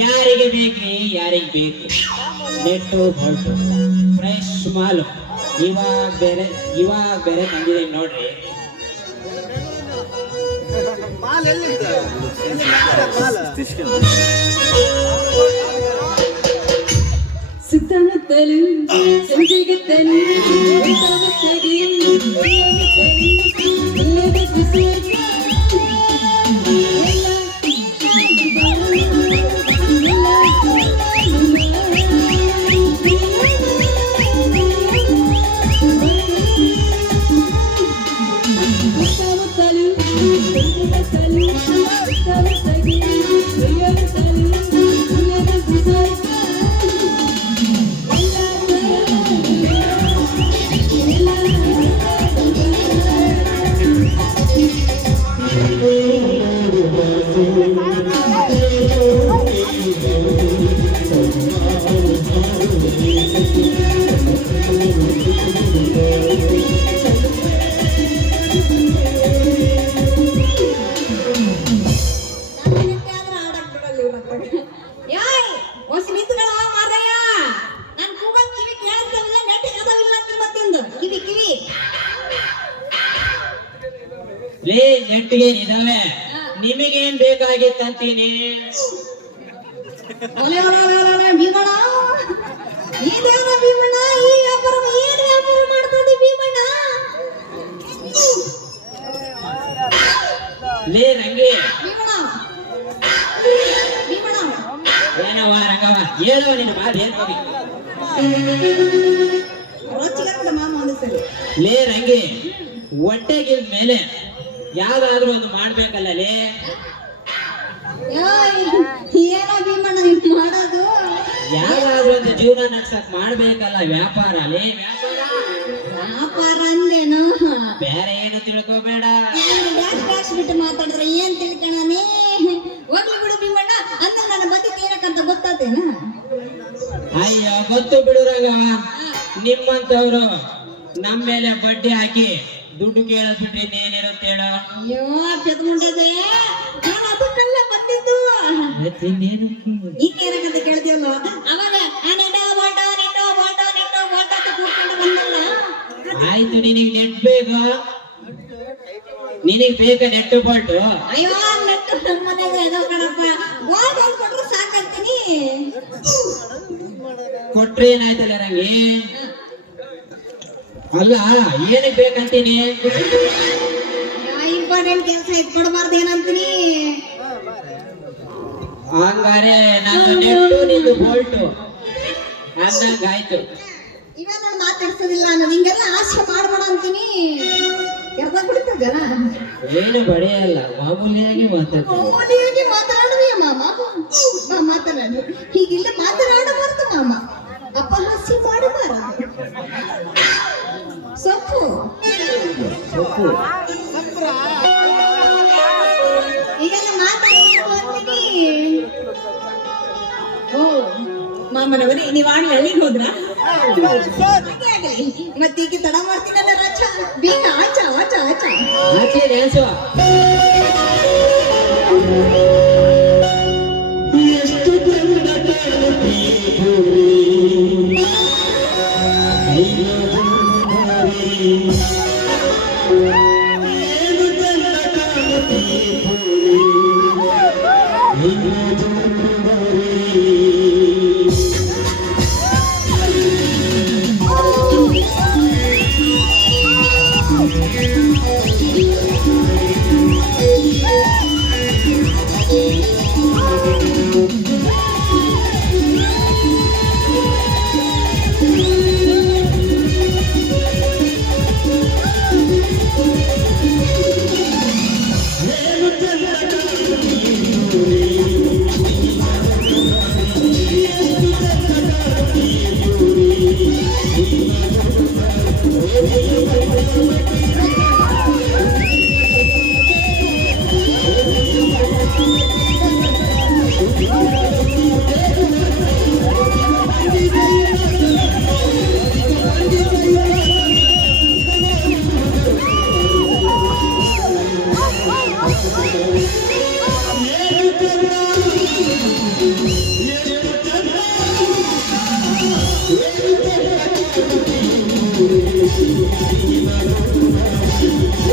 ಯಾರಿಗೆ ಬೇಕ್ರಿ, ಯಾರಿಗೆ ಬೇಕು ನೆಟ್ಟು ಹೊರಟು ಫ್ರೆಶ್ ಮಾಲು ಇವಾಗ ಬೇರೆ ತಂದಿದೆ ನೋಡ್ರಿ. ಸುತ್ತಮುತ್ತಲು ಸಂಜೆಗೆ ತಲೆ ಲೇ ನೆಟ್ಟಿಗೆ ಇದಾವೆ, ನಿಮಗೇನ್ ಬೇಕಾಗಿತ್ತಂತೀನಿ? ಭೀಮಣ್ಣ ಇದೇನ ಭೀಮಣ್ಣ, ಈ ವ್ಯಾಪಾರ ಏನ್ ವ್ಯಾಪಾರ ಮಾಡ್ತದೆ ಭೀಮಣ್ಣ? ಲೇ ರಂಗಿ ಭೀಮಣ್ಣ ಭೀಮಣ್ಣ ಏನವ ರಂಗವ ಹೇಳುವ ನಿನ್ನ ಮಾತು ಏನ್ ಹೋಗಿ. ಮಾಮ ಅನಿಸ್ತದೆ. ಲೇ ರಂಗಿ ಹೊಟ್ಟೆಗಿಲ್ ಮೇಲೆ ಯಾವ್ದಾದ್ರೂ ಒಂದು ಮಾಡ್ಬೇಕಲ್ಲ ಲೇ. ಏನೋ ಭೀಮಣ್ಣ ಮಾಡೋದು? ಯಾವ್ದಾದ್ರೂ ಒಂದು ಜೀವನ ನಡ್ಸಕ್ ಮಾಡ್ಬೇಕಲ್ಲ, ವ್ಯಾಪಾರ ಲೇ. ವ್ಯಾಪಾರ ಅಂದೇನು? ಬೇರೆ ಏನು ತಿಳ್ಕೋಬೇಡ. ಡ್ಯಾಶ್ ಬಿಟ್ಟು ಮಾತಾಡಿದ್ರೆ ಏನ್ ತಿಳ್ಕೊಳ್ಳೋನೇ? ಹೋಗ್ಲಿ ಬಿಡು ಭೀಮಣ್ಣ, ಅಂದ್ರೆ ನನ್ನ ಬದುಕು ಏನಕ್ಕಂತ ಗೊತ್ತಾತೇನ? ಅಯ್ಯೋ ಗೊತ್ತು ಬಿಡು ರಂಗವ, ನಿಮ್ಮಂತವ್ರು ನಮ್ಮ ಮೇಲೆ ಬಡ್ಡಿ ಹಾಕಿ ದುಡ್ಡು ಕೇಳೋದ್ ಬಿಟ್ರಿ ಇನ್ನೇನಿರುತ್ತೆ ಹೇಳ. ಅಯ್ಯೋ ಪೆದ್ಕೊಂಡದೆ, ನಾನು ಅದಕ್ಕೆಲ್ಲ ಬಂದಿದ್ದು. ಈಗ ಏನಕ್ಕಂತ ಕೇಳ್ತೀವಲ್ಲ, ಅವಾಗ ಆಯ್ತು, ನಿನಗ್ ನೆಟ್ ಬೇಕು, ನಿನಗ್ ಬೇಕ ನೆಟ್ಟು ಬಾಲ್ಟು. ಅಯ್ಯೋ ನೆಟ್ಟು ನಮ್ಮ ಮನೆಗೆ ಏನೋ ಕಣಪ್ಪ, ಬಾಲ್ಟ್ ಕೊಟ್ರು ಸಾಕಂತೀನಿ. ಕೊಟ್ರೆ ಏನಾಯ್ತಲ್ಲ ರಂಗಿ? ಅಲ್ಲ ಏನಕ್ಕೆ ಬೇಕಂತೀನಿ? ಇಂಪಾರ್ಟೆಂಟ್ ಕೆಲಸ ಇದ್ ಕೊಡಬಾರ್ದು ಏನಂತೀನಿ? ಹಂಗಾರೆ ನಾನು ನೆಟ್ಟು ನಿಂದು ಬೋಲ್ಟು ಅಂದಂಗ ಆಯ್ತು. ಇವಾಗ ನಾನು ಮಾತಾಡ್ಸೋದಿಲ್ಲ ಅನ್ನೋದು, ಹಿಂಗೆಲ್ಲ ಆಸೆ ಮಾಡ್ಬೇಡ ಅಂತೀನಿ. ಕೆರ್ದ ಬಿಡ್ತದ ಏನು ಬಡಿಯಲ್ಲ, ಮಾಮೂಲಿಯಾಗಿ ಮಾಮೂಲಿಯಾಗಿ ಮಾತನಾಡುವೆ ಮಾಮ. ಮಾತನಾಡು, ಹೀಗಿಲ್ಲ ಮಾತನಾಡಬಾರ್ದು ಮಾಮ, ಅಪಹಾಸ್ಯ ಮಾಡಬಾರದು. ಸೊಪ್ಪು ಈಗೆಲ್ಲ ಮಾತಾಡ್ತೀನಿ. ಓ ಮಾಮನವರೇ, ನೀವು ಆಡ್ಲಿ ಅಲ್ಲಿಗೆ ಹೋದ್ರ? ಮತ್ತೀಗ ತಡ ಮಾಡ್ತೀನಲ್ಲ ರಾಜ, ಬೇಗ ಆಚ ಆಚ ಆಚ ಆಚೆ ಡ್ಯಾನ್ಸು. ಎಷ್ಟು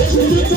Thank you.